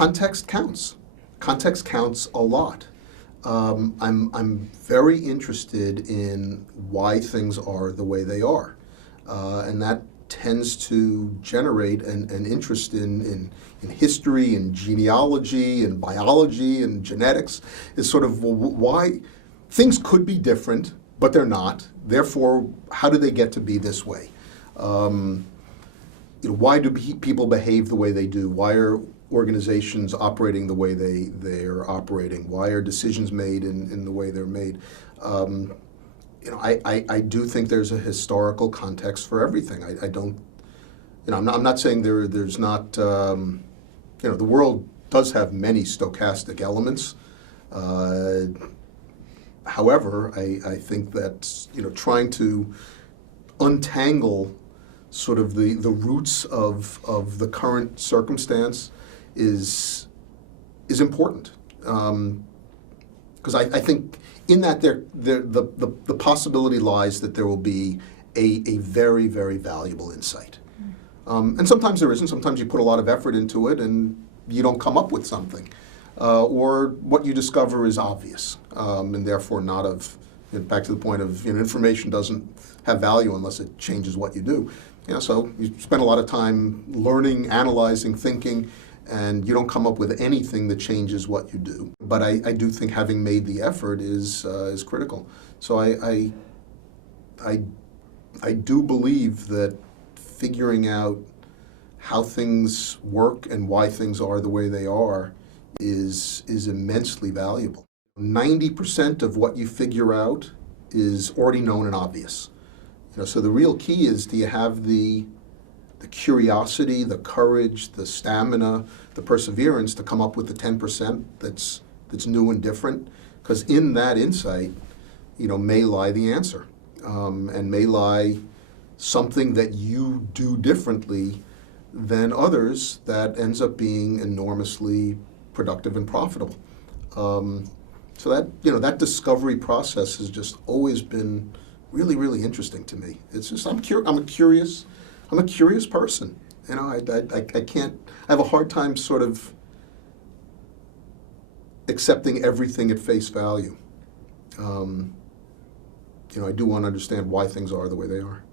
context counts. Context counts a lot. I'm very interested in why things are the way they are, and that tends to generate an interest in history and genealogy and biology and genetics. Is sort of why things could be different, but they're not. Therefore, how do they get to be this way? Why do people behave the way they do? Why are organizations operating the way they're operating? Why are decisions made in the way they're made? I do think there's a historical context for everything. I don't, I'm not saying there's not, the world does have many stochastic elements. However, I think that, trying to untangle sort of the roots of the current circumstance is important, because I think in that the possibility lies that there will be a very, very valuable insight, and sometimes there isn't. Sometimes you put a lot of effort into it and you don't come up with something, or what you discover is obvious, and therefore not of. Back to the point of information doesn't have value unless it changes what you do. So you spend a lot of time learning, analyzing, thinking, and you don't come up with anything that changes what you do. But I do think having made the effort is critical. So I do believe that figuring out how things work and why things are the way they are is immensely valuable. 90% of what you figure out is already known and obvious. So the real key is, do you have the curiosity, the courage, the stamina, the perseverance to come up with the 10% that's new and different? Because in that insight, may lie the answer, and may lie something that you do differently than others that ends up being enormously productive and profitable. So that discovery process has just always been really, really interesting to me. It's just I'm a curious person. I can't. I have a hard time sort of accepting everything at face value. I do want to understand why things are the way they are.